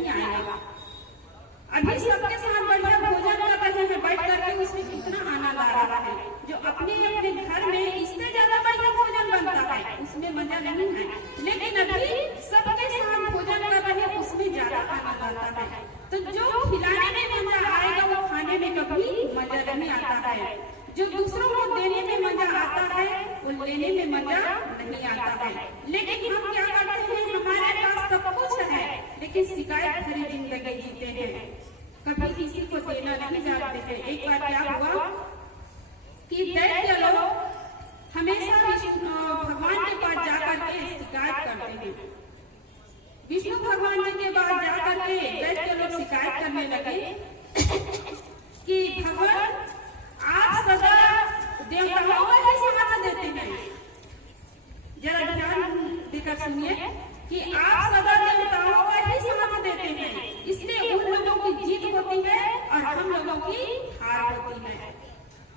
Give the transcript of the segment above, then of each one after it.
नहीं आएगा। अभी सबके साथ बढ़िया भोजन कर रहे हैं बैठ करके, उसमें कितना आनंद आ रहा है। जो अपने अपने घर में इससे ज्यादा बढ़िया भोजन बनता है उसमें मजा नहीं है, लेकिन अभी सबके साथ भोजन कर रहे हैं उसमें ज्यादा आनंद आता है। तो जो खिलाने में मजा आएगा वो खाने में कभी मजा नहीं आता है। जो दूसरों को देने में मजा आता है वो लेने में मजा नहीं आता है। लेकिन हम क्या करते हैं, हमारे पास सब कुछ है लेकिन शिकायत भरी जिंदगी जीते हैं, कभी किसी को देना नहीं जानते हैं। एक बार क्या हुआ कि दैत्य लोग हमेशा भगवान के पास जाकर के शिकायत करते हैं। विष्णु भगवान जी के पास जाकर के दैत्य लोग शिकायत करने लगे कि भगवान आप सदा देवताओं का ही सहारा देते हैं। जरा ध्यान देकर सुनिए कि आप सदा देवताओं का ही सहारा देते हैं, इसलिए उन लोगों की जीत होती है और हम लोगों की हार होती है।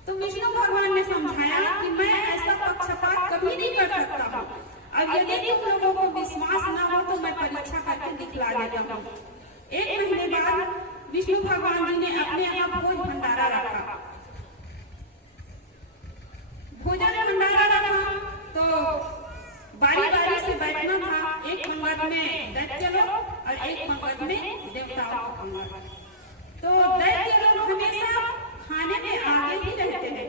तो विष्णु भगवान ने समझाया कि मैं ऐसा पक्षपात कभी नहीं कर सकता हूँ। अब यदि तुम लोगों को विश्वास न हो तो मैं परीक्षा करके दिखला देता हूँ। एक महीने बाद विष्णु भगवान जी ने अपने यहाँ भोज भंडारा रखा। भोजन भंडारा रखा तो बारी बारी से बैठना था। एक पंगत में दैत्य लोग और एक पंगत में देवताओं का पंगत। तो दैत्य लोग हमेशा खाने में आगे ही रहते हैं।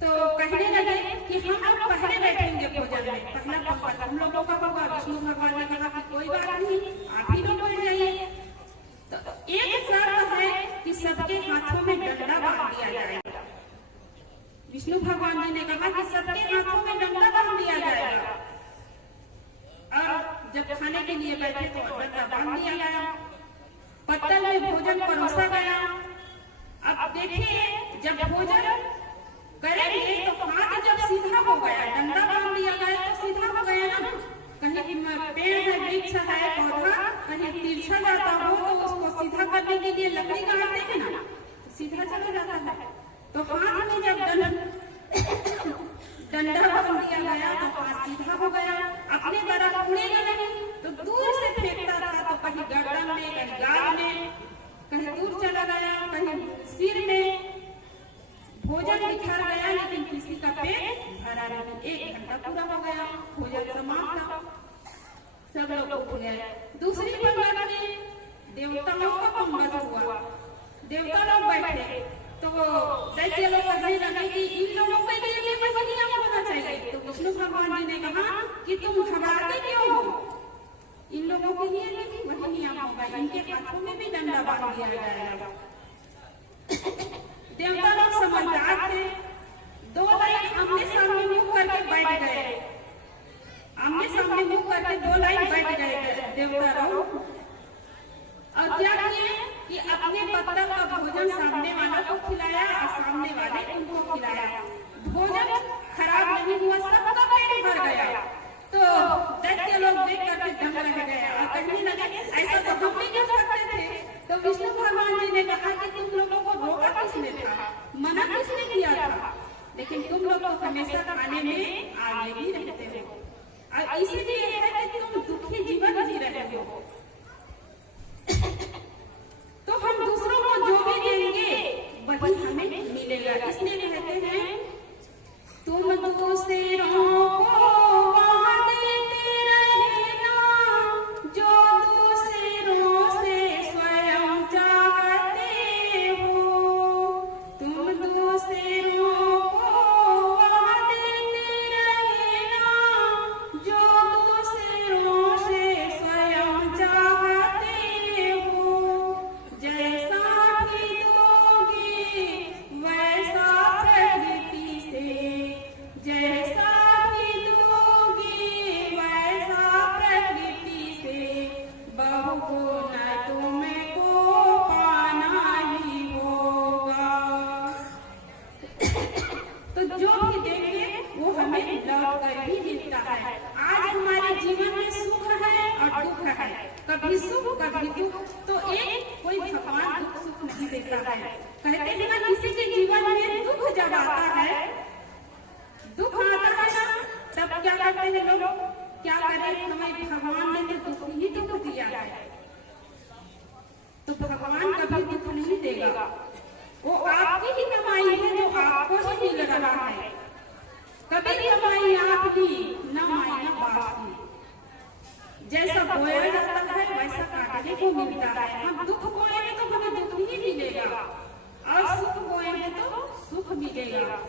तो कहने लगे कि हम लोग पहले बैठेंगे भोजन में, पहला पंगत हम लोगों का होगा। विष्णु भगवान ने कहा कि कोई बात नहीं, आप ही लोग बैठ जाइए। तो एक शर्त है कि सबके हाथों में डंडा बांध दिया जाएगा। विष्णु भगवान जी ने कहा कि सबके हाथों में डंडा बांध दिया जाएगा। और जब खाने के लिए बैठे तो डंडा बांध दिया गया, पत्तल में भोजन परोसा गया। अब देखिए जब भोजन करेंगे तो हाथ जब सीधा हो गया, डंडा बांध दिया गया तो सीधा हो गया ना। कहीं पेड़ है, वृक्ष है, पौधा कहीं तिरछा जाता हो तो उसको सीधा करने के लिए लकड़ी काटते हैं ना, तो सीधा चला जाता है। तो हाथ में जब डंडा बांध दिया गया तो हाथ सीधा हो गया। अपने तरफ उड़ेगा नहीं तो दूर से फेंकता था, तो कहीं गर्दन में, कहीं गाल में, कहीं दूर चला गया, कहीं सिर में। भोजन बिखर गया लेकिन किसी का पेट भरा नहीं। 1 घंटा पूरा हो गया, भोजन समाप्त था, सब लोग उठ गए। दूसरी पंगत में देवताओं का पंगत हुआ। देवता लोग बैठे तो दैत्य लोग कहने लगे कि इन लोगों के लिए वही नियम होना चाहिए। तो विष्णु भगवान जी ने कहा कि तुम घबराते क्यों हो, इन लोगों के लिए भी वही नियम होगा, इनके हाथों में भी डंडा बांध दिया जाएगा। देवता लोग समझदार थे, 2 लाइन आमने सामने मुंह करके बैठ गए। आमने सामने मुंह करके 2 लाइन बैठ गए देवता लोग। और क्या किए कि अपने पत्तल का भोजन सामने वाला को खिलाया और सामने वाले उनको खिलाया। भोजन खराब नहीं हुआ, सबका पेट भर गया। तो दैत्य लोग देख करके दंग रह गए और कहने लगे ऐसा तो हम नहीं कर सकते थे। तो विष्णु भगवान जी ने कहा कि तुम लोगों को रोका किसने था, मना किसने किया था, लेकिन तुम लोग हमेशा खाने में आगे ही रहते हो और इसीलिए है कि तुम दुखी जीवन जी रहे हो। तो हम दूसरों को जो भी देंगे वही हमें मिलेगा। इसलिए कहते हैं तुम दूसरों को कभी सुख कभी दुख, तो एक कोई भगवान दुख सुख नहीं देता है। कहते हैं ना किसी के जीवन में दुख जब आता है, दुख आता है ना तब क्या करते हैं लोग क्या करें, हमें भगवान ने तो दुख ही दुख दिया है, तो भगवान कभी दुख नहीं देगा। वो आपकी ही कमाई है जो आपको ही मिल रहा है। कभी कमाई आपकी न मायना बाप की। जैसा बोया जाता है वैसा काटने को मिलता है। हम दुख बोएंगे तो हमें दुख ही मिलेगा और सुख बोएंगे तो सुख मिलेगा।